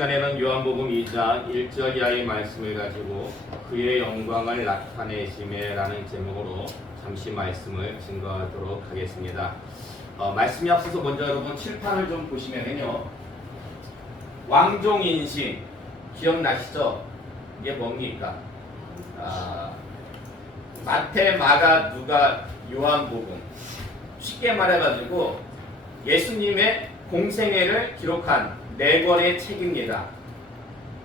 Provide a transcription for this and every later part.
시간에는 요한복음 2장 1절 이하의 말씀을 가지고 그의 영광을 나타내심에라는 제목으로 잠시 말씀을 증거하도록 하겠습니다. 말씀이 앞서서 먼저 여러분 칠판을 좀 보시면요, 왕종인신 기억나시죠? 이게 뭡니까? 마태, 마가, 누가, 요한복음, 쉽게 말해가지고 예수님의 공생애를 기록한 4권의 책입니다.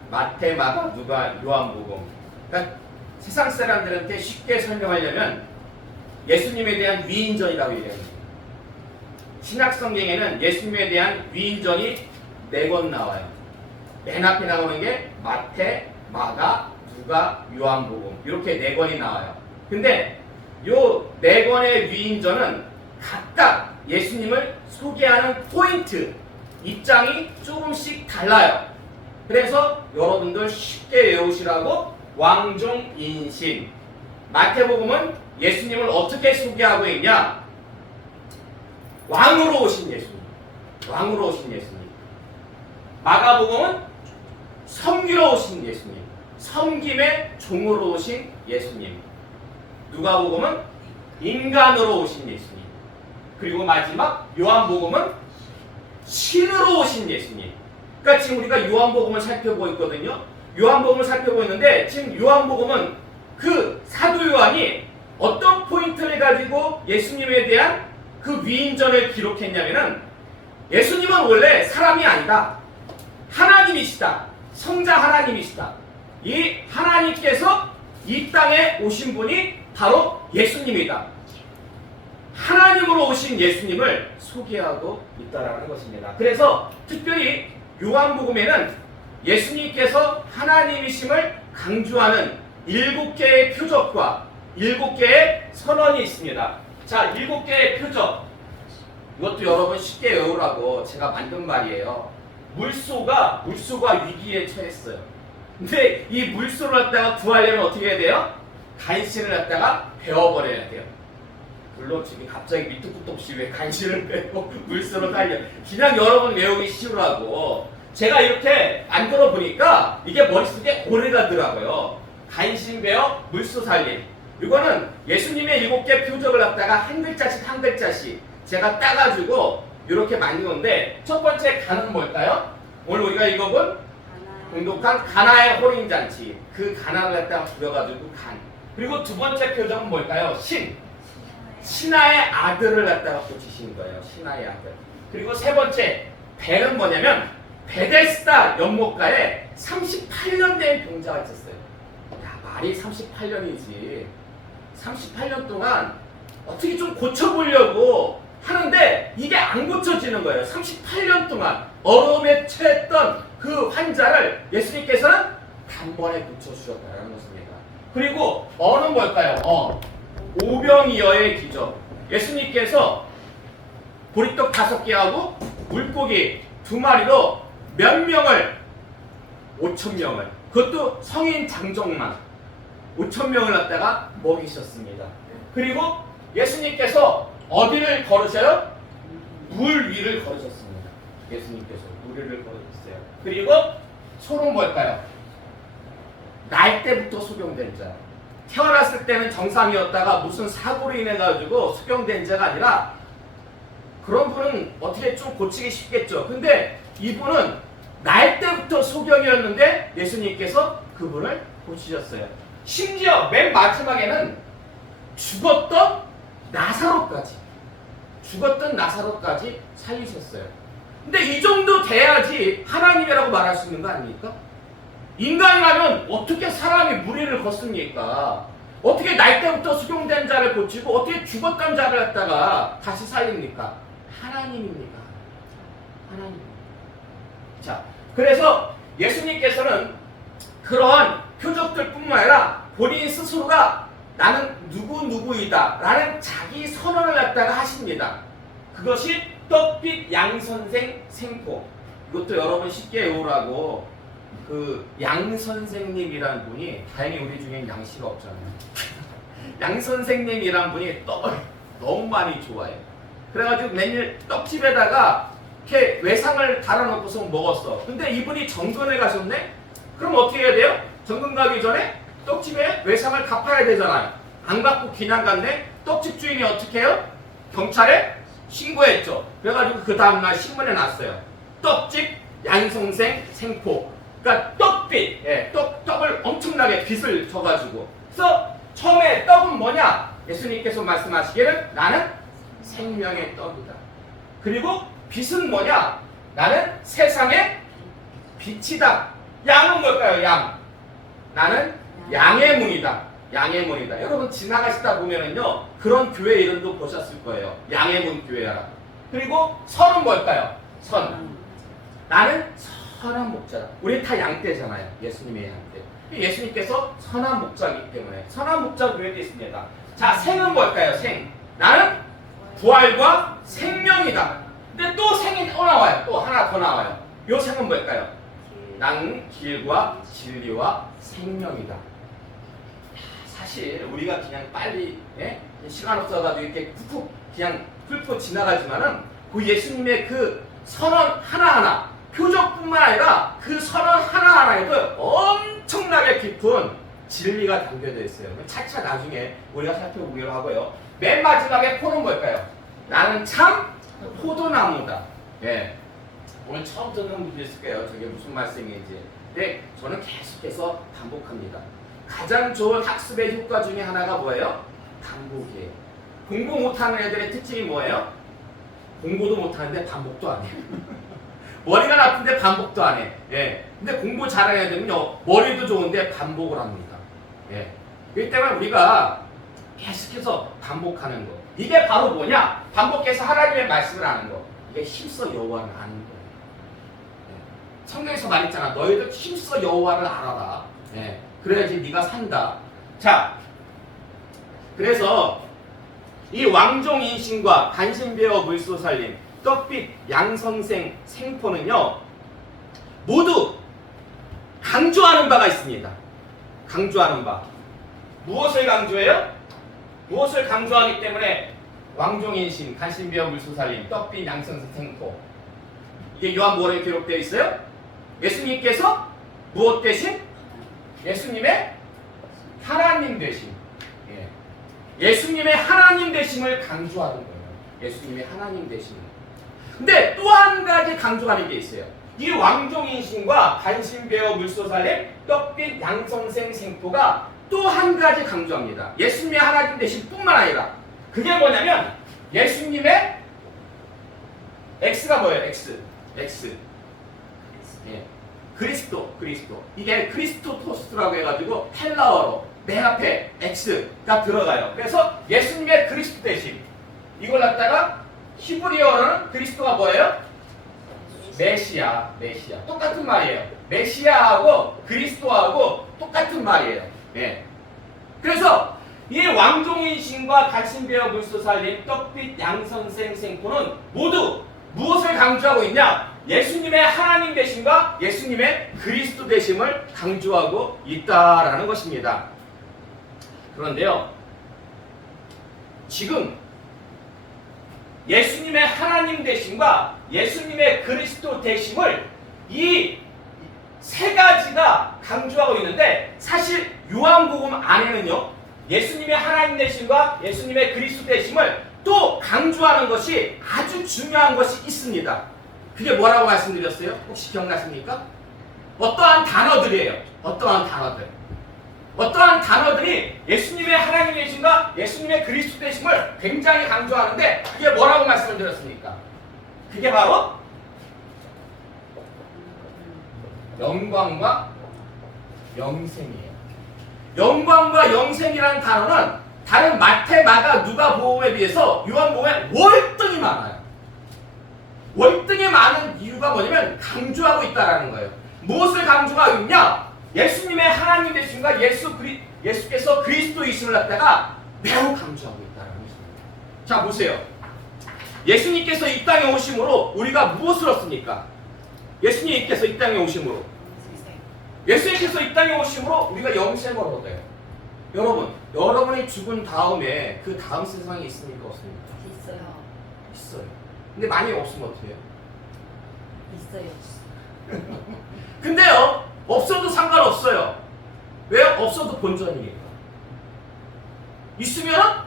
마태, 마가, 누가, 요한복음. 그러니까 세상 사람들한테 쉽게 설명하려면 예수님에 대한 위인전이라고 얘기합니다. 신약성경에는 예수님에 대한 위인전이 4권 나와요. 맨 앞에 나오는 게 마태, 마가, 누가, 요한복음, 이렇게 4권이 나와요. 근데 요 4권의 위인전은 각각 예수님을 소개하는 포인트, 입장이 조금씩 달라요. 그래서 여러분들 쉽게 외우시라고 왕종인신. 마태복음은 예수님을 어떻게 소개하고 있냐? 왕으로 오신 예수님. 왕으로 오신 예수님. 마가복음은 섬기러 오신 예수님. 섬김의 종으로 오신 예수님. 누가복음은 인간으로 오신 예수님. 그리고 마지막 요한복음은 신으로 오신 예수님. 그러니까 지금 우리가 요한복음을 살펴보고 있거든요. 요한복음을 살펴보고 있는데 지금 요한복음은 그 사도 요한이 어떤 포인트를 가지고 예수님에 대한 그 위인전을 기록했냐면은, 예수님은 원래 사람이 아니다. 하나님이시다. 성자 하나님이시다. 이 하나님께서 이 땅에 오신 분이 바로 예수님이다. 하나님으로 오신 예수님을 소개하고 있다라는 것입니다. 그래서 특별히 요한복음에는 예수님께서 하나님이심을 강조하는 7개의 표적과 7개의 선언이 있습니다. 자, 7개의 표적. 이것도 여러분 쉽게 외우라고 제가 만든 말이에요. 물소가 위기에 처했어요. 근데 이 물소를 갖다가 구하려면 어떻게 해야 돼요? 간신을 갖다가 베어버려야 돼요. 물론 지금 갑자기 밑도 끝도 없이 왜 간신을 빼고 물소로 살려. 그냥 여러분 외우기 쉬우라고 제가 이렇게 만들어 보니까 이게 머릿속에 오래 가더라고요. 간신 베어 물소 살림. 이거는 예수님의 7개 표적을 갖다가 한 글자씩 한 글자씩 제가 따가지고 이렇게 만든 건데, 첫 번째 간은 뭘까요? 오늘 우리가 읽어본 공독한 가나의 혼인잔치. 그 가나를 갖다가 부려가지고 간. 그리고 두 번째 표적은 뭘까요? 신하의 아들을 갖다가 고치신 거예요. 신하의 아들. 그리고 세 번째 배는 뭐냐면 베데스다 연못가에 38년 된 병자가 있었어요. 야, 말이 38년이지. 38년 동안 어떻게 좀 고쳐보려고 하는데 이게 안 고쳐지는 거예요. 38년 동안 어려움에 처했던 그 환자를 예수님께서는 단번에 고쳐주셨다는 것입니다. 그리고 어는 뭘까요? 오병이어의 기적. 예수님께서 보리떡 5개하고 물고기 2마리로 몇 명을? 5,000명을. 그것도 성인 장정만 5,000명을 갖다가 먹이셨습니다. 그리고 예수님께서 어디를 걸으셔요? 물 위를 걸으셨습니다. 예수님께서 물 위를 걸으셨어요. 그리고 소는 뭘까요? 날 때부터 소경된 자. 태어났을 때는 정상이었다가 무슨 사고로 인해 가지고 소경된 자가 아니라, 그런 분은 어떻게 좀 고치기 쉽겠죠. 근데 이분은 날 때부터 소경이었는데 예수님께서 그분을 고치셨어요. 심지어 맨 마지막에는 죽었던 나사로까지 살리셨어요. 근데 이 정도 돼야지 하나님이라고 말할 수 있는 거 아닙니까? 인간이라면 어떻게 사람이 무리를 걷습니까? 어떻게 날 때부터 수경된 자를 고치고 어떻게 죽었던 자를 갖다가 다시 살립니까? 하나님입니다. 하나님. 자, 그래서 예수님께서는 그러한 표적들뿐만 아니라 본인 스스로가 나는 누구누구이다 라는 자기 선언을 갖다가 하십니다. 그것이 떡빛 양선생 생포. 이것도 여러분 쉽게 외우라고. 그 양선생님이란 분이, 다행히 우리 중엔 양씨가 없잖아요. 양선생님이란 분이 떡을 너무 많이 좋아해요. 그래가지고 매일 떡집에다가 이렇게 외상을 달아놓고서 먹었어. 근데 이분이 정근에 가셨네? 그럼 어떻게 해야 돼요? 정근 가기 전에 떡집에 외상을 갚아야 되잖아요. 안 갚고 그냥 갔네? 떡집 주인이 어떻게 해요? 경찰에 신고했죠. 그래가지고 그 다음날 신문에 났어요. 떡집 양성생 생포. 그러니까 떡빚, 예, 떡을 엄청나게 빚을 져가지고. 그래서 처음에 떡은 뭐냐? 예수님께서 말씀하시기를 나는 생명의 떡이다. 그리고 빚은 뭐냐? 나는 세상의 빛이다. 양은 뭘까요? 양. 나는 양의 문이다. 양의 문이다. 여러분 지나가시다 보면은요 그런 교회 이름도 보셨을 거예요. 양의 문 교회라. 그리고 선은 뭘까요? 선. 나는 선한 목자다. 우리 다 양떼잖아요. 예수님의 양떼. 예수님께서 선한 목자이기 때문에 선한 목자 교회도 있습니다. 자, 생은 뭘까요? 생. 나는 부활과 생명이다. 근데 또 생이 또 나와요. 또 하나 더 나와요. 요 생은 뭘까요? 나는 길과 진리와 생명이다. 사실 우리가 그냥 빨리 시간 없어가지고 이렇게 푹푹 그냥 훑고 지나가지만은 그 예수님의 그 선언 하나하나 표적뿐만 아니라 그 선언 하나하나에도 엄청나게 깊은 진리가 담겨져 있어요. 차차 나중에 우리가 살펴보기로 하고요. 맨 마지막에 포는 뭘까요? 나는 참 포도나무다. 예. 오늘 처음 듣는 분도 있을 거예요. 저게 무슨 말씀인지. 근데 저는 계속해서 반복합니다. 가장 좋은 학습의 효과 중에 하나가 뭐예요? 반복이에요. 공부 못하는 애들의 특징이 뭐예요? 공부도 못하는데 반복도 안 해요. 머리가 나쁜데 반복도 안 해. 예. 근데 공부 잘하는 애들은요, 머리도 좋은데 반복을 합니다. 예. 그렇기 때문에 우리가 계속해서 반복하는 거. 이게 바로 뭐냐? 반복해서 하나님의 말씀을 아는 거. 이게 힘써 여호와를 아는 거예요. 예. 성경에서 말했잖아. 너희들 힘써 여호와를 알아라. 예. 그래야지 네가 산다. 자, 그래서 이 왕종인신과 간신배어 물소살림, 떡빛 양선생 생포는요 모두 강조하는 바가 있습니다. 강조하는 바. 무엇을 강조해요? 무엇을 강조하기 때문에 왕종인신, 간신배어 물소살림, 떡빛 양선생 생포. 이게 요한복음에 기록되어 있어요. 예수님께서 무엇 대신? 예수님의 하나님 되심. 예. 예수님의 하나님 되심을 강조하는 거예요. 예수님의 하나님 되심. 근데 또 한 가지 강조하는 게 있어요. 이 왕종인신과 간신배어 물소살렘 떡빛 양선생 생포가 또 한 가지 강조합니다. 예수님의 하나님 되심 뿐만 아니라 그게 뭐냐면 예수님의 X가 뭐예요? X. 예. 그리스도. 이게 그리스토토스라고 해가지고 헬라어로 맨 앞에 X가 들어가요. 그래서 예수님의 그리스도 되심. 이걸 갖다가 히브리어로는 그리스도가 뭐예요? 메시아. 똑같은 말이에요. 메시아하고 그리스도하고 똑같은 말이에요. 네. 그래서 이 왕종인신과 간신배어 물소살림 떡빛 양선생 생포는 모두 무엇을 강조하고 있냐? 예수님의 하나님 되심과 예수님의 그리스도 되심을 강조하고 있다라는 것입니다. 그런데요, 지금 예수님의 하나님 되심과 예수님의 그리스도 되심을 이 세 가지가 강조하고 있는데 사실 요한복음 안에는요 예수님의 하나님 되심과 예수님의 그리스도 되심을 또 강조하는 것이 아주 중요한 것이 있습니다. 그게 뭐라고 말씀드렸어요? 혹시 기억나십니까? 어떠한 단어들이에요. 어떠한 단어들이 예수님의 하나님 되심과 예수님의 그리스도 되심을 굉장히 강조하는데 그게 뭐라고 말씀을 드렸습니까? 그게 바로 영광과 영생이에요. 영광과 영생이라는 단어는 다른 마태, 마가, 누가복음에 비해서 요한복음에 월등히 많아요. 월등히 많은 이유가 뭐냐면 강조하고 있다는 거예요. 무엇을 강조하고 있냐? 예수님의 하나님 되심과 예수께서 그리스도이심을 갖다가 매우 강조하고 있다는 것입니다. 자, 보세요. 예수님께서 이 땅에 오심으로 우리가 무엇을 얻습니까? 예수님께서 이 땅에 오심으로 우리가 영생을 얻어요. 여러분이 죽은 다음에 그 다음 세상에 있습니까? 없습니까? 있어요. 있어요. 근데 많이 없으면 어떻게 해요? 있어요. 근데요, 없어도 상관없어요. 왜? 없어도 본전이니까. 있으면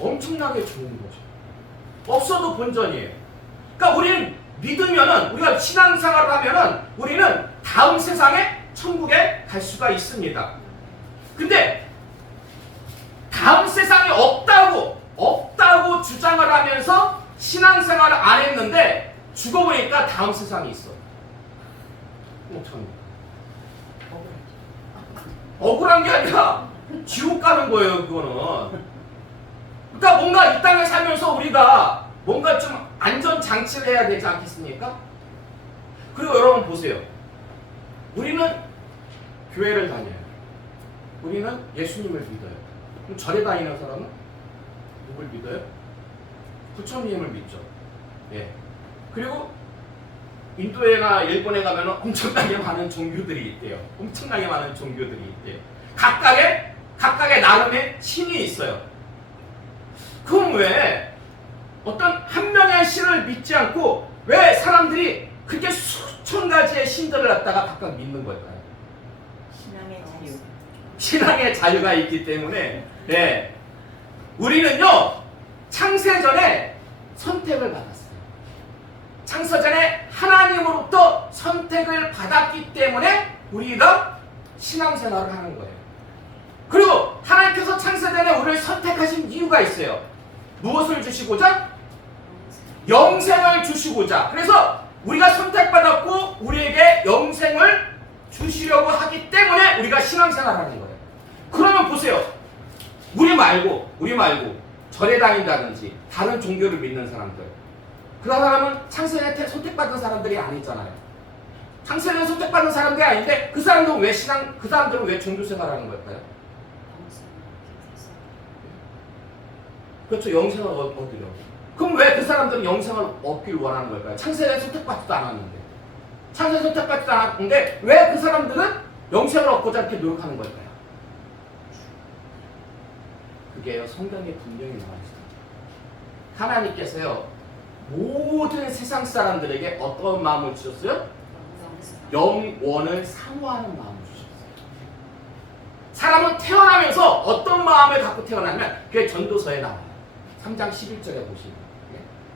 엄청나게 좋은 거죠. 없어도 본전이에요. 그러니까 우리는 믿으면은, 우리가 신앙생활을 하면은 우리는 다음 세상에 천국에 갈 수가 있습니다. 근데 다음 세상이 없다고 주장을 하면서 신앙생활을 안 했는데 죽어보니까 다음 세상이 있어. 천국. 억울한 게 아니라 지옥 가는 거예요, 그거는. 그러니까 뭔가 이 땅에 살면서 우리가 뭔가 좀 안전장치를 해야 되지 않겠습니까? 그리고 여러분 보세요. 우리는 교회를 다녀요. 우리는 예수님을 믿어요. 그럼 절에 다니는 사람은 누굴 믿어요? 부처님을 믿죠. 예. 그리고 인도에나 일본에 가면 엄청나게 많은 종교들이 있대요. 엄청나게 많은 종교들이 있대요. 각각의 나름의 신이 있어요. 그럼 왜 어떤 한 명의 신을 믿지 않고 왜 사람들이 그렇게 수천 가지의 신들을 갖다가 각각 믿는 걸까요? 신앙의 자유. 신앙의 자유가 있기 때문에 네. 우리는요 창세전에 선택을 받았어요. 창세전에 하나님으로부터 선택을 받았기 때문에 우리가 신앙생활을 하는 거예요. 그리고 하나님께서 창세전에 우리를 선택하신 이유가 있어요. 무엇을 주시고자? 영생을 주시고자. 그래서 우리가 선택받았고 우리에게 영생을 주시려고 하기 때문에 우리가 신앙생활을 하는 거예요. 그러면 보세요. 우리 말고 절에 다닌다든지 다른 종교를 믿는 사람들, 그런 사람은 창세전에 선택받은 사람들이 아니잖아요. 창세전에 선택받은 사람들이 아닌데 그 사람들은 왜 종교생활하는 걸까요? 그렇죠. 영생을 얻으려고. 그럼 왜 그 사람들은 영생을 얻기를 원하는 걸까요? 창세전에 선택받지도 않았는데. 창세전에 선택받지도 않았는데 왜 그 사람들은 영생을 얻고자 이렇게 노력하는 걸까요? 그게요, 성경에 분명히 나와 있어요. 하나님께서요, 모든 세상 사람들에게 어떤 마음을 주셨어요? 영원을 사모하는 마음을 주셨어요. 사람은 태어나면서 어떤 마음을 갖고 태어나면 그게 전도서에 나와요. 3장 11절에 보시면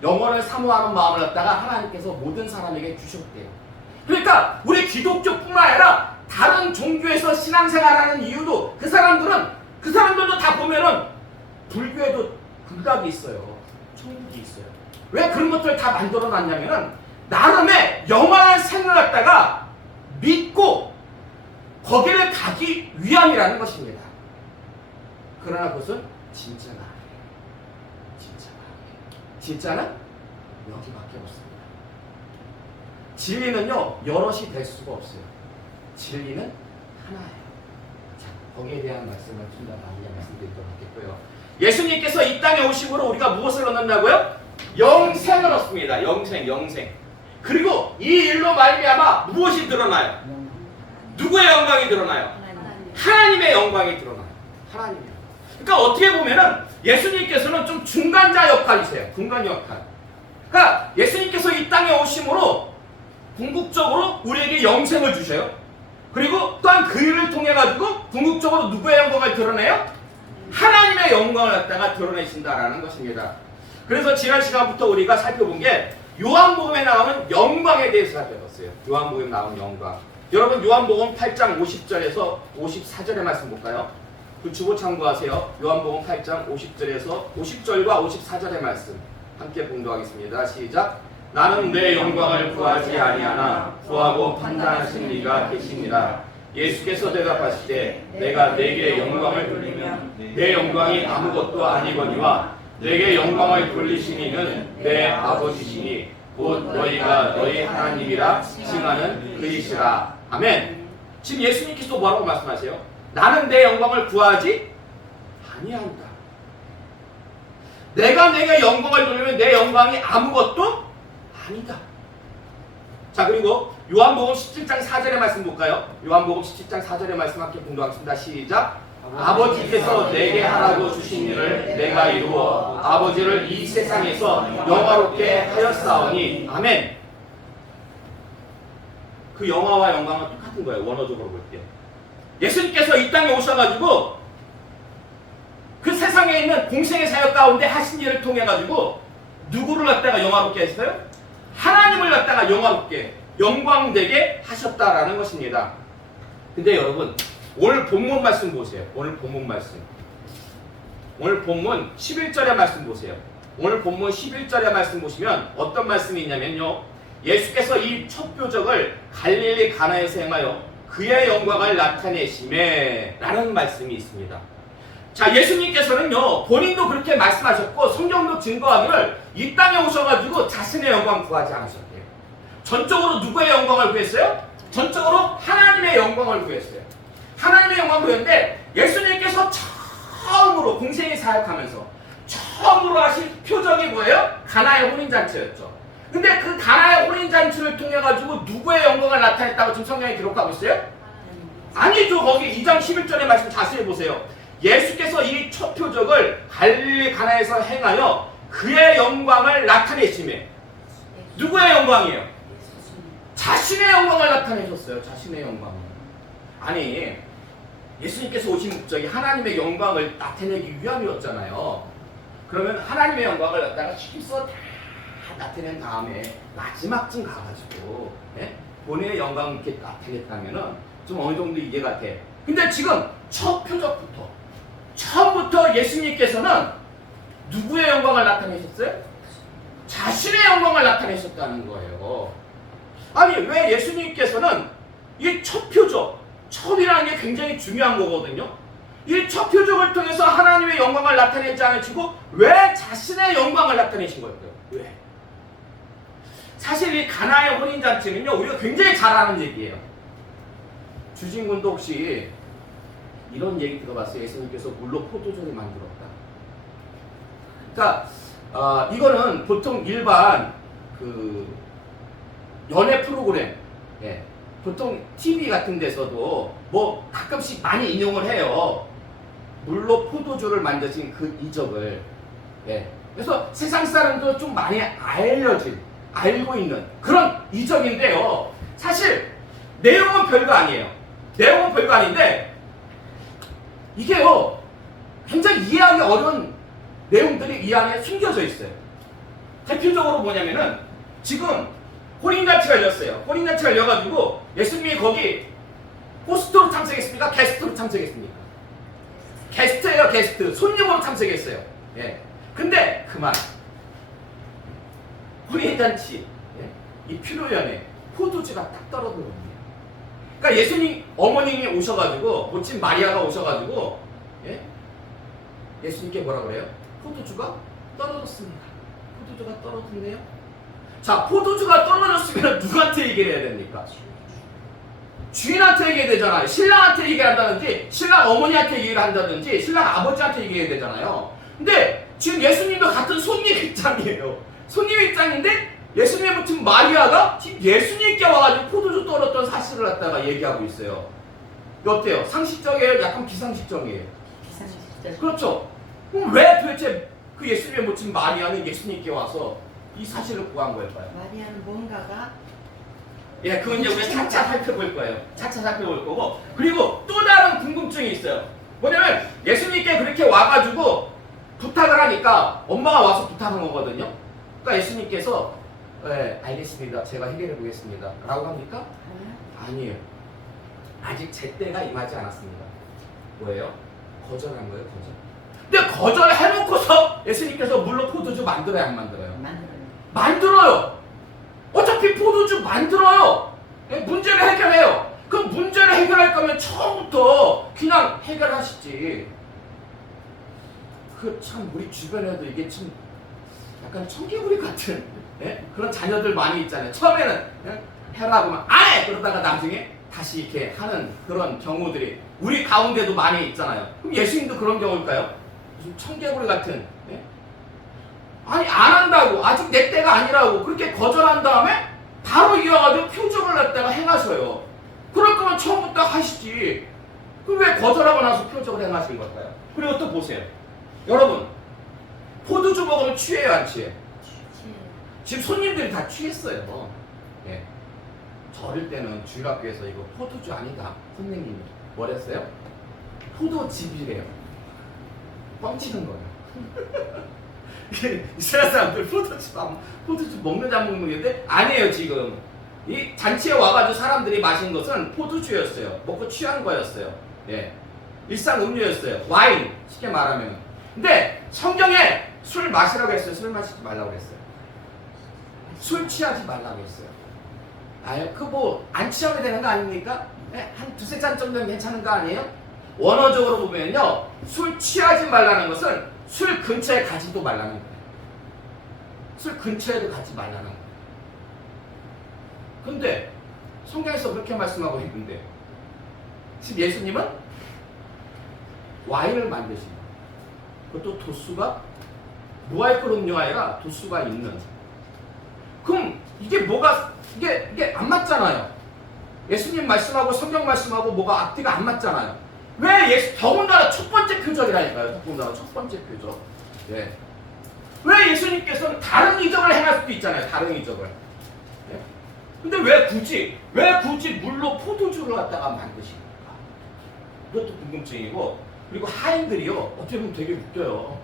영원을 사모하는 마음을 갖다가 하나님께서 모든 사람에게 주셨대요. 그러니까 우리 기독교뿐만 아니라 다른 종교에서 신앙생활하는 이유도 그 사람들도 다 보면은 불교에도 극락이 있어요. 천국이 있어요. 왜 그런 것들을 다 만들어 놨냐면은 나름의 영원한 생을 갖다가 믿고 거기를 가기 위함이라는 것입니다. 그러나 그것은 진짜가 아니에요. 진짜는 여기밖에 없습니다. 진리는요, 여럿이 될 수가 없어요. 진리는 하나예요. 자, 거기에 대한 말씀을 좀 더 많이 말씀드리도록 하겠고요. 예수님께서 이 땅에 오심으로 우리가 무엇을 얻는다고요? 영생을 얻습니다. 영생. 그리고 이 일로 말미암아 무엇이 드러나요? 누구의 영광이 드러나요? 하나님의 영광이 드러나요. 하나님의. 그러니까 어떻게 보면은 예수님께서는 좀 중간자 역할이세요. 중간 역할. 그러니까 예수님께서 이 땅에 오심으로 궁극적으로 우리에게 영생을 주셔요. 그리고 또한 그 일을 통해 가지고 궁극적으로 누구의 영광을 드러내요? 하나님의 영광을 갖다가 드러내신다라는 것입니다. 그래서 지난 시간부터 우리가 살펴본 게 요한복음에 나오는 영광에 대해서 살펴봤어요. 요한복음에 나오는 영광. 여러분 요한복음 8장 50절에서 54절의 말씀 볼까요? 그 주보 참고하세요. 요한복음 8장 50절과 54절의 말씀 함께 봉독하겠습니다. 시작. 나는 내 영광을 구하지 아니하나 구하고 판단하신 이가 계시니라. 예수께서 대답하시되 내가 내게 영광을 돌리면 내 영광이 아무것도 아니거니와 내게 영광을 돌리신 이는 내 아버지시니 곧 너희가 너희 하나님이라 칭하는 그이시라. 아멘. 지금 예수님께서 뭐라고 말씀하세요? 나는 내 영광을 구하지 아니한다. 내가 내게 영광을 돌리면 내 영광이 아무것도 아니다. 자, 그리고 요한복음 17장 4절의 말씀 볼까요? 요한복음 17장 4절의 말씀 함께 공부하겠습니다. 시작. 아버지께서 내게 하라고 주신 일을 내가 이루어 아버지를 이 세상에서 영화롭게 하였사오니. 아멘. 그 영화와 영광은 똑같은 거예요. 원어적으로 볼 때. 예수님께서 이 땅에 오셔가지고 그 세상에 있는 공생의 사역 가운데 하신 일을 통해 가지고 누구를 갖다가 영화롭게 했어요? 하나님을 갖다가 영화롭게 영광되게 하셨다라는 것입니다. 근데 여러분 오늘 본문 말씀 보세요. 오늘 본문 말씀. 오늘 본문 11절의 말씀 보세요. 오늘 본문 11절의 말씀 보시면 어떤 말씀이 있냐면요. 예수께서 이 첫 표적을 갈릴리 가나에서 행하여 그의 영광을 나타내심에 라는 말씀이 있습니다. 자, 예수님께서는요 본인도 그렇게 말씀하셨고 성경도 증거하기를 이 땅에 오셔가지고 자신의 영광 구하지 않으셨대요. 전적으로 누구의 영광을 구했어요? 전적으로 하나님의 영광을 구했어요. 하나님의 영광을 구했는데 예수님께서 처음으로 공생이 사역하면서 처음으로 하신 표적이 뭐예요? 가나의 혼인잔치였죠. 근데 그 가나의 혼인잔치를 통해 가지고 누구의 영광을 나타냈다고 지금 성경에 기록하고 있어요? 아니죠. 거기 2장 11절의 말씀 자세히 보세요. 예수께서 이 첫 표적을 갈릴리 가나에서 행하여 그의 영광을 나타내심에. 누구의 영광이에요? 자신의 영광을 나타내셨어요. 자신의 영광을. 아니 예수님께서 오신 목적이 하나님의 영광을 나타내기 위함이었잖아요. 그러면 하나님의 영광을 갖다가 힘써 다 나타낸 다음에 마지막쯤 가가지고 본인의 영광을 이렇게 나타냈다면은 좀 어느 정도 이해가 돼. 근데 지금 첫 표적부터 처음부터 예수님께서는 누구의 영광을 나타내셨어요? 자신의 영광을 나타내셨다는 거예요. 아니 왜 예수님께서는 이 첫 표적, 첫이라는 게 굉장히 중요한 거거든요. 이 첫 표적을 통해서 하나님의 영광을 나타내지 않으시고 왜 자신의 영광을 나타내신 걸까요? 왜? 사실 이 가나의 혼인잔치는요 우리가 굉장히 잘 아는 얘기예요. 주진군도 혹시 이런 얘기 들어봤어요? 예수님께서 물로 포도주를 만들었다. 그러니까 이거는 보통 일반 그 연애 프로그램, 보통 TV 같은 데서도 뭐 가끔씩 많이 인용을 해요. 물로 포도주를 만드신 그 이적을. 그래서 세상 사람도 좀 많이 알고 있는 그런 이적인데요. 사실 내용은 별거 아니에요. 내용은 별거 아닌데 이게요 굉장히 이해하기 어려운 내용들이 이 안에 숨겨져 있어요. 대표적으로 뭐냐면은 지금 혼인잔치가 열렸어요. 혼인잔치가 열려가지고 예수님이 거기 호스트로 참석했습니까? 게스트로 참석했습니까? 게스트예요. 게스트. 손님으로 참석했어요. 근데 그만 혼인잔치 이 피로연에 포도주가 딱 떨어졌거든요. 그러니까 예수님 어머님이 오셔가지고 모친 마리아가 오셔가지고 예수님께 뭐라 그래요? 포도주가 떨어졌습니다. 포도주가 떨어졌네요. 자, 포도주가 떨어졌으면 누구한테 얘기를 해야 됩니까? 주인한테 얘기해야 되잖아요. 신랑한테 얘기한다든지 신랑 어머니한테 얘기를 한다든지 신랑 아버지한테 얘기해야 되잖아요. 근데 지금 예수님도 같은 손님 입장이에요. 손님 입장인데 예수님의 모친 마리아가 지금 예수님께 와가지고 포도주 떨었던 사실을 갖다가 얘기하고 있어요. 어때요? 상식적이에요? 약간 비상식적이에요? 비상식적. 그렇죠. 그럼 왜 도대체 그 예수님의 모친 마리아는 예수님께 와서 이 사실을 구한 걸까요? 마리아는 뭔가가 그건 이제 우리가 차차 살펴볼 거예요. 차차 살펴볼 거고. 그리고 또 다른 궁금증이 있어요. 뭐냐면 예수님께 그렇게 와가지고 부탁을 하니까 엄마가 와서 부탁한 거거든요. 그러니까 예수님께서 알겠습니다. 제가 해결해 보겠습니다. 라고 합니까? 아니에요. 아직 제 때가 임하지 않았습니다. 뭐예요? 거절한 거예요. 거절. 근데 거절해놓고서 예수님께서 물로 포도주 만들어요? 안 만들어요? 만들어요. 어차피 포도주 만들어요. 문제를 해결해요. 그럼 문제를 해결할 거면 처음부터 그냥 해결하시지. 그 참 우리 주변에도 이게 참 약간 청개구리 같은 그런 자녀들 많이 있잖아요. 처음에는 해라고 막 안 해! 그러다가 나중에 다시 이렇게 하는 그런 경우들이 우리 가운데도 많이 있잖아요. 그럼 예수님도 그런 경우일까요? 무슨 청개구리 같은 아니 안 한다고 아직 내 때가 아니라고 그렇게 거절한 다음에 바로 이어가지고 표적을 갖다가 행하셔요. 그럴 거면 처음부터 하시지. 그럼 왜 거절하고 나서 표적을 행하신 걸까요? 그리고 또 보세요. 여러분 포도주 먹으면 취해요 안 취해요? 지금 손님들이 다 취했어요. 저 어릴 때는 주일학교에서 이거 포도주 아니다. 선생님이 뭐랬어요? 포도즙이래요. 뻥치는 거예요. 이스라엘 사람들 포도주 먹는지 안 먹는지 아니에요. 지금 이 잔치에 와가지고 사람들이 마신 것은 포도주였어요. 먹고 취한 거였어요. 예, 일상 음료였어요. 와인 쉽게 말하면. 근데 성경에 술 마시라고 했어요. 술 마시지 말라고 했어요. 술 취하지 말라고 했어요. 아유, 그 뭐 안 취하게 되는 거 아닙니까? 네? 한 두세 잔 정도는 괜찮은 거 아니에요? 원어적으로 보면요, 술 취하지 말라는 것은 술 근처에 가지도 말라는 거예요. 술 근처에도 가지 말라는 거예요. 근데 성경에서 그렇게 말씀하고 있는데 지금 예수님은 와인을 만드신 거예요. 그것도 도수가 무알콜 음료가 아니라 도수가 있는. 그럼 이게 뭐가 이게 안 맞잖아요. 예수님 말씀하고 성경 말씀하고 뭐가 앞뒤가 안 맞잖아요. 왜 더군다나 첫 번째 표적이라니까요. 더군다나 첫 번째 표적. 예. 왜 예수님께서는 다른 이적을 행할 수도 있잖아요. 다른 이적을. 예? 근데 왜 굳이 물로 포도주를 갖다가 만드십니까? 이것도 궁금증이고, 그리고 하인들이요, 어떻게 보면 되게 웃겨요.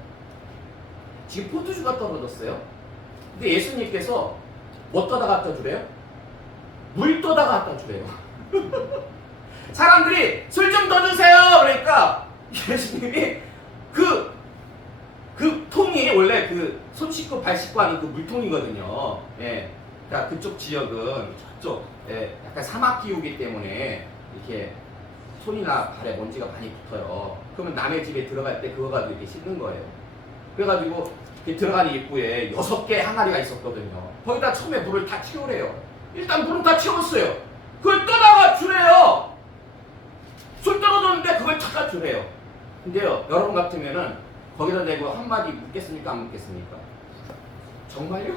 지금 포도주가 떨어졌어요. 근데 예수님께서 뭐 떠다 갖다 주래요? 물 떠다 갖다 주래요. 사람들이 술 좀 더 주세요. 그러니까 예수님이 그 통이 원래 그 손 씻고 발 씻고 하는 그 물통이거든요. 예. 그러니까 그쪽 지역은 저쪽, 예, 약간 사막 기후기 때문에 이렇게 손이나 발에 먼지가 많이 붙어요. 그러면 남의 집에 들어갈 때 그거 가지고 이렇게 씻는 거예요. 그래가지고 들어가는 입구에 6개 항아리가 있었거든요. 거기다 처음에 물을 다 채우래요. 일단 물은 다 채웠어요. 그걸 떠다가 주래요. 술 떨어졌는데 그걸 찾아 주래요. 근데요, 여러분 같으면은 거기다 대고 한마디 묻겠습니까? 안 묻겠습니까? 정말요?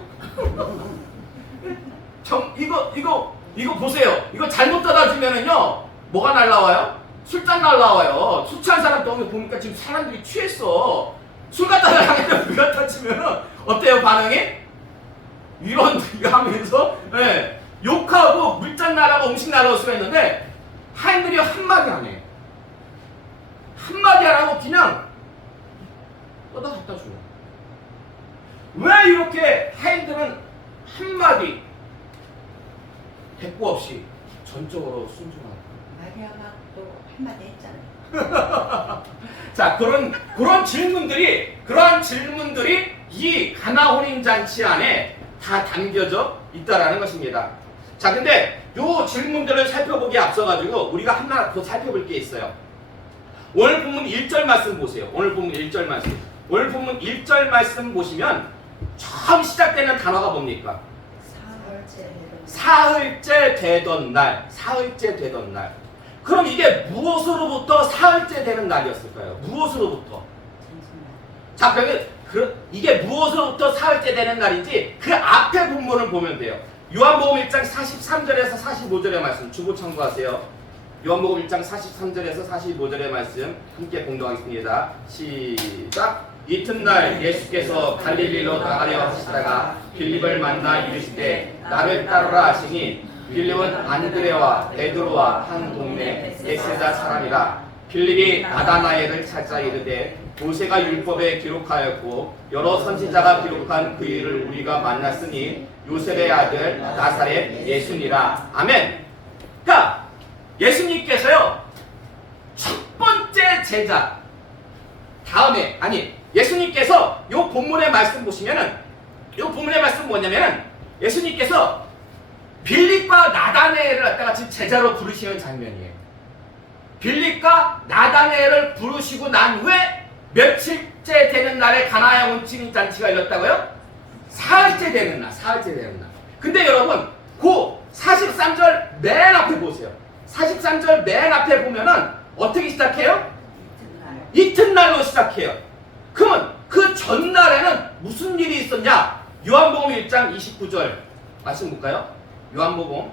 이거 보세요. 이거 잘못 떠다 주면은요, 뭐가 날라와요? 술잔 날라와요. 술 취한 사람 또 보니까 지금 사람들이 취했어. 술 갖다 달라는데 물 갖다 치면은 어때요, 반응이? 이런 하면서, 예, 욕하고 물잔 날라고 음식 날라올 수가 있는데 하인들이 한마디 안 해. 한마디 안 하고 그냥 떠다 갖다 줘요. 왜 이렇게 하인들은 한마디 대꾸 없이 전적으로 순종할까? 마리아가 또 한마디 했잖아요. 자, 그런 질문들이 이 가나 혼인 잔치 안에 다 담겨져 있다라는 것입니다. 자, 근데 요 질문들을 살펴보기에 앞서가지고 우리가 하나 더 살펴볼 게 있어요. 오늘 본문 1절 말씀 보세요. 오늘 본문 1절 말씀. 오늘 본문 1절 말씀 보시면 처음 시작되는 단어가 뭡니까? 사흘째 되던 날. 사흘째 되던 날. 그럼 이게 무엇으로부터 사흘째 되는 날이었을까요? 무엇으로부터? 자, 이게 무엇으로부터 사흘째 되는 날인지 그 앞에 본문을 보면 돼요. 요한복음 1장 43절에서 45절의 말씀 주보 참고하세요. 요한복음 1장 43절에서 45절의 말씀 함께 봉독하겠습니다. 시작. 이튿날 예수께서 갈릴리로 나가려 하시다가 빌립을 만나 이르시되 나를 따르라 하시니 빌립은 안드레와 베드로와 한 동네 베세다 사람이라. 빌립이 나다나엘을 찾아 이르되 모세가 율법에 기록하였고 여러 선지자가 기록한 그 일을 우리가 만났으니 요셉의 아들 나사렛 예수니라. 아멘. 그러니까 예수님께서요, 첫 번째 제자 다음에, 예수님께서 요 본문의 말씀 보시면은, 요 본문의 말씀 뭐냐면은 예수님께서 빌립과 나다나엘을 갖다가 지금 제자로 부르시는 장면이에요. 빌립과 나다나엘을 부르시고 난 후에 며칠째 되는 날에 가나의 혼인 잔치가 열렸다고요? 사흘째 되는 날. 근데 여러분, 그 43절 맨 앞에 보세요. 43절 맨 앞에 보면은 어떻게 시작해요? 이튿날로 시작해요. 그러면 그 전날에는 무슨 일이 있었냐? 요한복음 1장 29절 말씀 볼까요? 요한복음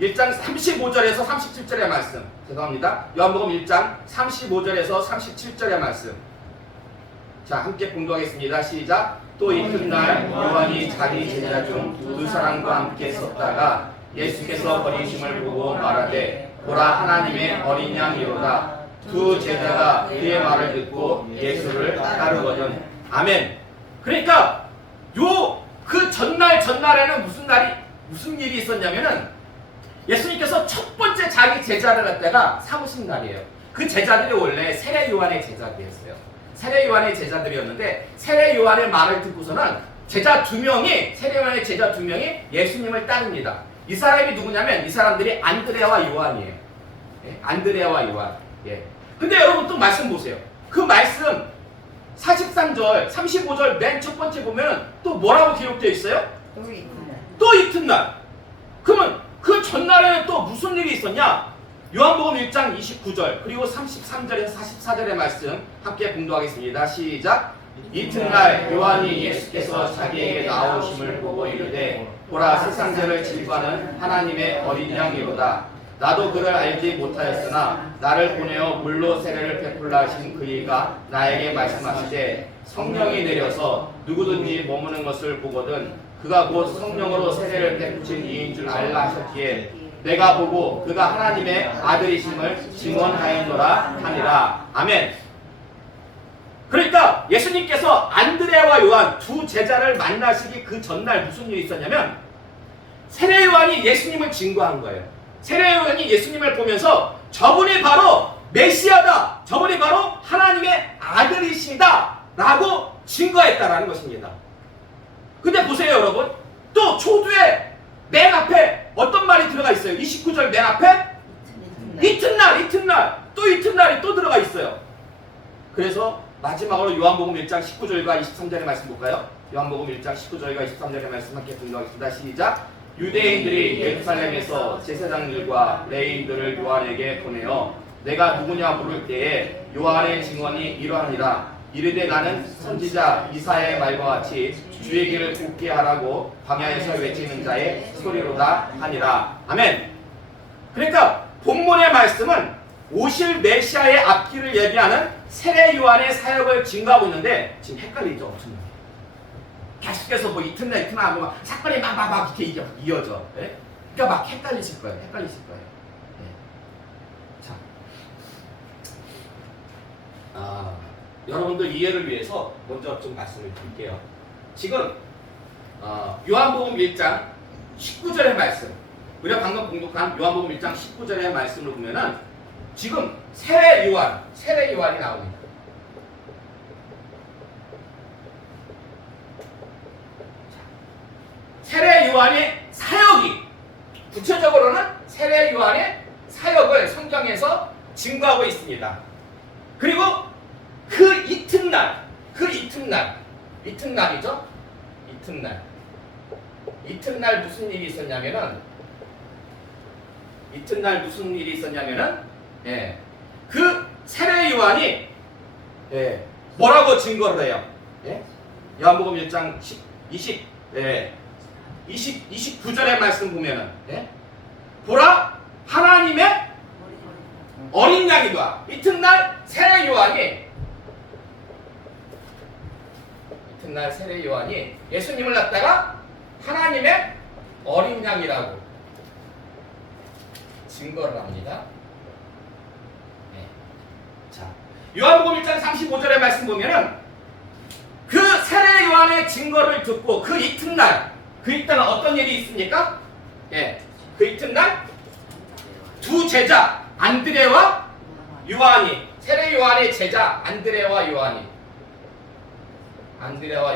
1장 35절에서 37절의 말씀. 죄송합니다. 요한복음 1장 35절에서 37절의 말씀. 자, 함께 공부하겠습니다. 시작. 또 이튿날 요한이 자기 제자 중 두 사람과 함께 섰다가 예수께서 버리심을 보고 말하되 보라 하나님의 어린 양이로다. 두 제자가 그의 말을 듣고 예수를 따르거든. 아멘. 그러니까 그 전날에는 무슨 일이 있었냐면은 예수님께서 첫 번째 자기 제자를 갖다가 삼으신 날이에요. 그 제자들이 원래 세례 요한의 제자들이었어요. 세례 요한의 제자들이었는데 세례 요한의 말을 듣고서는 세례 요한의 제자 두 명이 예수님을 따릅니다. 이 사람이 누구냐면 이 사람들이 안드레아와 요한이에요. 예, 안드레아와 요한. 예. 근데 여러분 또 말씀 보세요. 그 말씀 43절, 35절 맨 첫 번째 보면 또 뭐라고 기록되어 있어요? 또 이튿날. 그러면 그 전날에는 또 무슨 일이 있었냐? 요한복음 1장 29절 그리고 33절에서 44절의 말씀 함께 봉독하겠습니다. 시작. 이튿날 요한이 예수께서 자기에게 나오심을 보고 이르되 보라 세상 죄를 질과는 하나님의 어린 양이로다. 나도 그를 알지 못하였으나 나를 보내어 물로 세례를 베풀라 하신 그이가 나에게 말씀하시되 성령이 내려서 누구든지 머무는 것을 보거든 그가 곧 성령으로 세례를 베푸신 이인 줄 알라 하셨기에 내가 보고 그가 하나님의 아들이심을 증언하였노라 하니라. 아멘. 그러니까 예수님께서 안드레아와 요한 두 제자를 만나시기 그 전날 무슨 일이 있었냐면 세례 요한이 예수님을 증거한 거예요. 세례 요한이 예수님을 보면서 저분이 바로 메시아다, 저분이 바로 하나님의 아들이시다 라고 증거했다라는 것입니다. 근데 보세요 여러분, 또 초두에 맨 앞에 어떤 말이 들어가 있어요? 29절 맨 앞에 이튿날 또 이튿날이 또 들어가 있어요. 그래서 마지막으로 요한복음 1장 19절과 23절의 말씀 볼까요? 요한복음 1장 19절과 23절의 말씀 함께 분노하겠습니다. 시작. 유대인들이 예루살렘에서 제사장들과 레위인들을 요한에게 보내어 내가 누구냐 물을 때에 요한의 증언이 이러하니라. 이르되 나는 선지자 이사야의 말과 같이 주의 길을 굽게 하라고 광야에서 외치는 자의 소리로다 하니라. 아멘. 그러니까 본문의 말씀은 오실 메시아의 앞길을 얘기하는 세례 요한의 사역을 증거하고 있는데 지금 헷갈리죠? 엄청나게. 계속해서 뭐 이튿날 하고 막 사건이 막 이렇게 이어져. 네? 그러니까 막 헷갈리실 거예요. 네. 자, 여러분들 이해를 위해서 먼저 좀 말씀을 드릴게요. 지금 요한복음 1장 19절의 말씀, 우리가 방금 공독한 요한복음 1장 19절의 말씀을 보면은 지금 세례 요한이 나옵니다. 세례 요한의 사역이, 구체적으로는 세례 요한의 사역을 성경에서 증거하고 있습니다. 그리고 그 이튿날이죠. 이튿날 무슨 일이 있었냐면은 그 세례 요한이 뭐라고 증거를 해요? 요한복음 1장 29절의 말씀 보면은 보라 하나님의 어린 양이다. 이튿날 세례 요한이 예수님을 갖다가 하나님의 어린 양이라고 증거를 합니다. 자, 요한복음 1장 35절의 말씀 보면은 그 세례 요한의 증거를 듣고 그 이튿날 어떤 일이 있습니까? 그 이튿날 두 제자 안드레와 요한이, 세례 요한의 제자 안드레와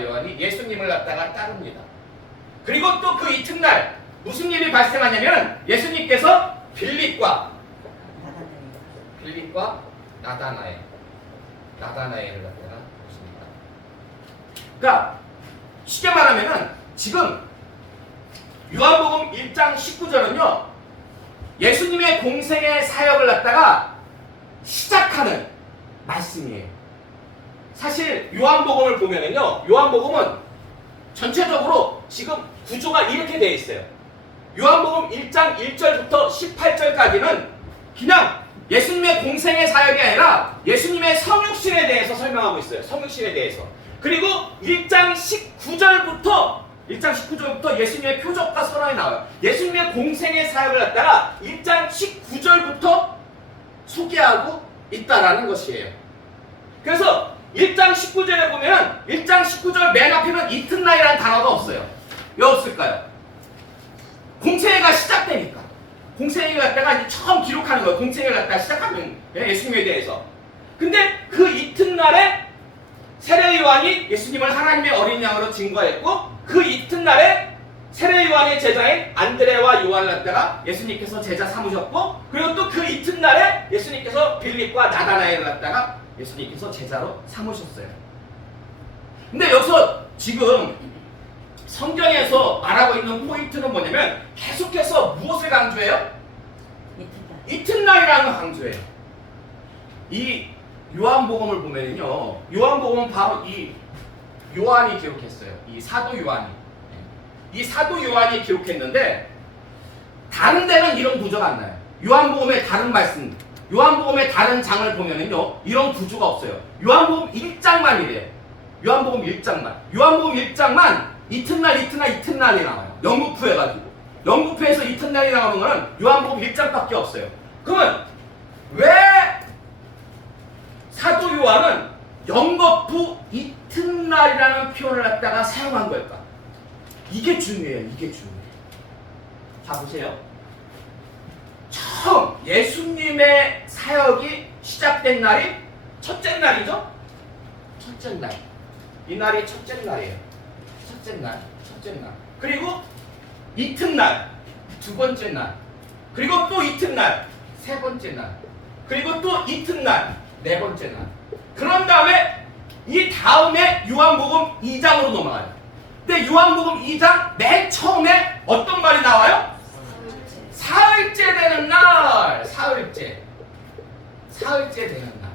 요한이 예수님을 갖다가 따릅니다. 그리고 또 그 이튿날 무슨 일이 발생하냐면 예수님께서 빌립과 나다나엘을 갖다가 보십니다. 그러니까 쉽게 말하면은 지금 요한복음 1장 19절은요 예수님의 공생의 사역을 갖다가 시작하는 말씀이에요. 사실 요한복음을 보면은요, 요한복음은 전체적으로 지금 구조가 이렇게 되어 있어요. 요한복음 1장 1절부터 18절까지는 그냥 예수님의 공생의 사역이 아니라 예수님의 성육신에 대해서 설명하고 있어요. 성육신에 대해서. 그리고 1장 19절부터 예수님의 표적과 선언이 나와요. 예수님의 공생의 사역을 갖다가 1장 19절부터 소개하고 있다라는 것이에요. 그래서 1장 19절에 보면 1장 19절 맨 앞에는 이튿날이라는 단어가 없어요. 왜 없을까요? 공생애가 시작되니까. 공생애를 갖다가 이제 처음 기록하는 거예요. 공생애를 갖다가 시작하는 예수님에 대해서. 근데 그 이튿날에 세례 요한이 예수님을 하나님의 어린 양으로 증거했고, 그 이튿날에 세례 요한의 제자인 안드레와 요한을 갖다가 예수님께서 제자 삼으셨고, 그리고 또 그 이튿날에 예수님께서 빌립과 나다나엘을 갖다가 예수님께서 제자로 삼으셨어요. 근데 여기서 지금 성경에서 말하고 있는 포인트는 뭐냐면 계속해서 무엇을 강조해요? 이튿날이라는 걸 강조해요. 이 요한복음을 보면요, 요한복음은 바로 이 요한이 기록했어요. 이 사도 요한이. 이 사도 요한이 기록했는데 다른 데는 이런 구조가 안 나요. 요한복음의 다른 말씀, 요한복음의 다른 장을 보면은요, 이런 구조가 없어요. 요한복음 1장만 이래요. 요한복음 1장만. 요한복음 1장만 이튿날이 나와요. 영구표해가지고. 영구표에서 이튿날이 나오는 거는 요한복음 1장밖에 없어요. 그러면 왜 사도 요한은 영거푸 이튿날이라는 표현을 갖다가 사용한 걸까? 이게 중요해요. 이게 중요해요. 자, 보세요. 처음 예수님의 사역이 시작된 날이 첫째 날이죠? 첫째 날. 이 날이 첫째 날이에요. 첫째 날. 그리고 이튿날, 두 번째 날. 그리고 또 이튿날, 세 번째 날. 그리고 또 이튿날, 네 번째 날. 그런 다음에 이 다음에 요한복음 2장으로 넘어가요. 근데 요한복음 2장 맨 처음에 어떤 말이 나와요? 사흘째 되는 날. 사흘째 되는 날.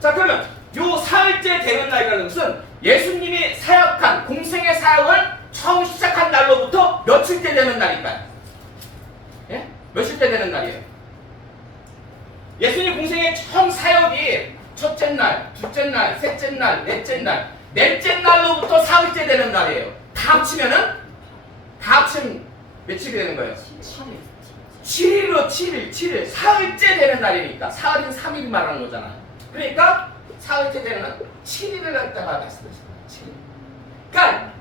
자, 그러면 요 사흘째 되는 날이라는 것은 예수님이 사역한 공생의 사역을 처음 시작한 날로부터 며칠째 되는 날일까요? 예? 며칠째 되는 날이에요? 예수님 공생의 처음 사역이 첫째 날, 둘째 날, 셋째 날, 넷째 날로부터 사흘째 되는 날이에요. 다 합치면 며칠이 되는 거예요? 7일로 7일. 사흘째 되는 날이니까. 사흘인 3일 말하는 거잖아. 그러니까 사흘째 되는 날 7일을 갖다가 말씀하시는 거예요. 7일. 그러니까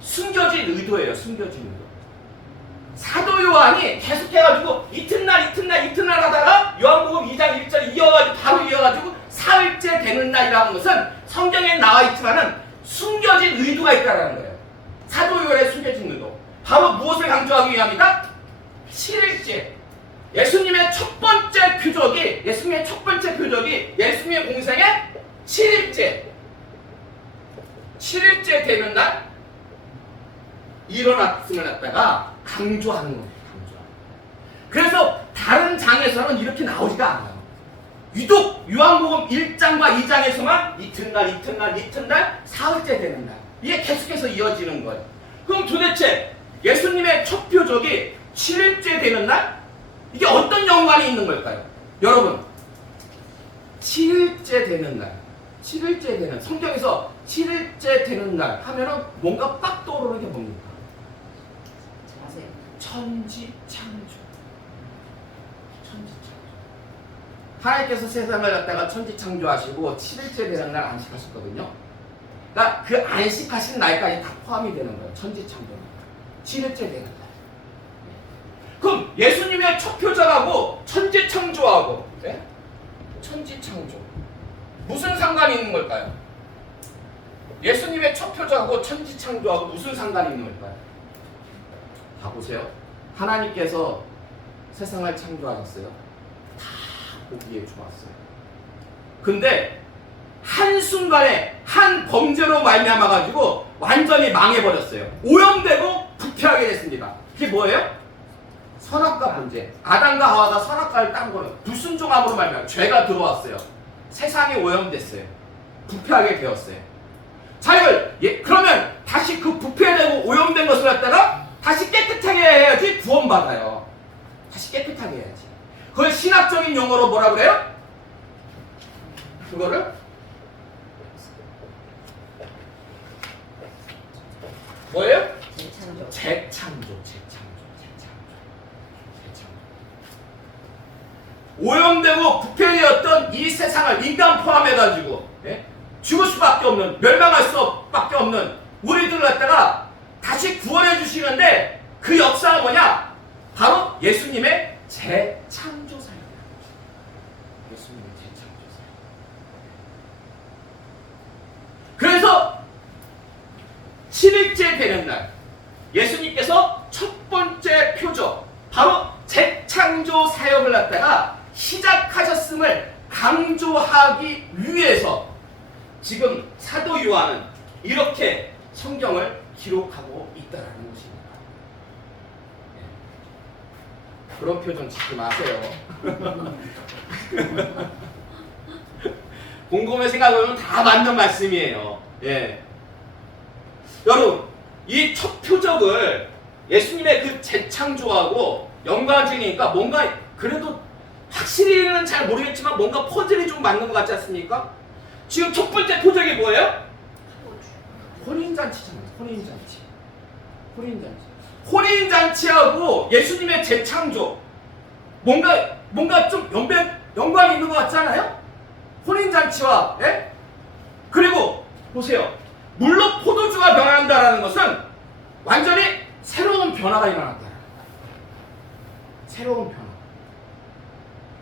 숨겨진 의도예요. 숨겨진 의도. 사도 요한이 계속해가지고 이튿날 하다가 요한복음 2장 1절 바로 이어가지고 사흘째 되는 날이라는 것은 성경에 나와 있지만은 숨겨진 의도가 있다는 거예요. 사도 요한의 숨겨진 의도. 바로 무엇을 강조하기 위함이다? 7일째. 예수님의 첫 번째 표적이 예수님의 공생의 7일째 되는 날 일어났음을 갖다가 강조하는 거예요. 그래서 다른 장에서는 이렇게 나오지가 않아요. 유독 요한복음 1장과 2장에서만 이튿날 사흘째 되는 날. 이게 계속해서 이어지는 거예요. 그럼 도대체 예수님의 첫 표적이 7일째 되는 날? 이게 어떤 연관이 있는 걸까요? 여러분, 7일째 되는 날, 성경에서 7일째 되는 날 하면은 뭔가 빡 떠오르는 게 뭡니까? 천지창조. 하나님께서 세상을 갖다가 천지창조하시고 7일째 되는 날 안식하셨거든요. 그러니까 그 안식하신 날까지 다 포함이 되는 거예요. 천지창조는 7일째 되는 날. 그럼 예수님의 첫 표적하고 천지창조하고, 네? 천지창조 무슨 상관이 있는 걸까요? 예수님의 첫 표적하고 천지창조하고 무슨 상관이 있는 걸까요? 다 보세요. 하나님께서 세상을 창조하셨어요. 다 보기에 좋았어요. 근데 한순간에 한 범죄로 말미암아가지고 완전히 망해버렸어요. 오염되고 부패하게 됐습니다. 그게 뭐예요? 선악과 문제. 아담과 하와가 선악과를 딴 거는 불순종함으로 말미암아 죄가 들어왔어요. 세상이 오염됐어요. 부패하게 되었어요. 자, 이걸 그러면 다시 그 부패되고 오염된 것을 갖다가 다시 깨끗하게 해야지 구원받아요. 다시 깨끗하게 해야지. 그걸 신학적인 용어로 뭐라 그래요? 그거를 뭐예요? 재창조. 재창조. 오염되고 부패되었던 이 세상을 인간 포함해가지고 예? 죽을 수밖에 없는, 멸망할 수밖에 없는 우리들을 갖다가 다시 구원해 주시는데 그 역사가 뭐냐? 바로 예수님의 재창조 사역이에요. 예수님의 재창조 사역. 그래서 7일째 되는 날 예수님께서 첫 번째 표적 바로 재창조 사역을 갖다가 시작하셨음을 강조하기 위해서 지금 사도 요한은 이렇게 성경을 기록하고 있다라는 것입니다. 그런 표정 짓지 마세요. 곰곰이 생각해보면 다 맞는 말씀이에요. 예. 여러분, 이 첫 표적을 예수님의 그 재창조하고 연관지니까 뭔가 그래도 확실히는 잘 모르겠지만 뭔가 퍼즐이 좀 맞는 것 같지 않습니까? 지금 첫 번째 표적이 뭐예요? 혼인잔치잖아요. 혼인잔치. 혼인잔치하고 예수님의 재창조 뭔가 좀 연관이 있는 것 같지 않아요? 혼인잔치와 예? 그리고 보세요. 물로 포도주가 변한다라는 것은 완전히 새로운 변화가 일어났다. 새로운 변화.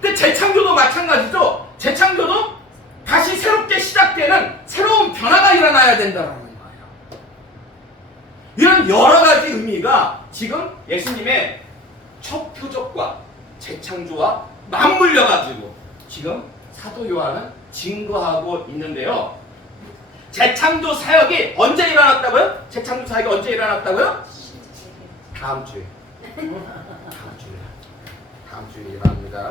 근데 재창조도 마찬가지죠. 재창조도 다시 새롭게 시작되는 새로운 변화가 일어나야 된다는 거예요. 이런 여러 가지 의미가 지금 예수님의 첫 표적과 재창조와 맞물려가지고 지금 사도 요한은 증거하고 있는데요. 재창조 사역이 언제 일어났다고요? 재창조 사역이 언제 일어났다고요? 다음 주에 일어납니다.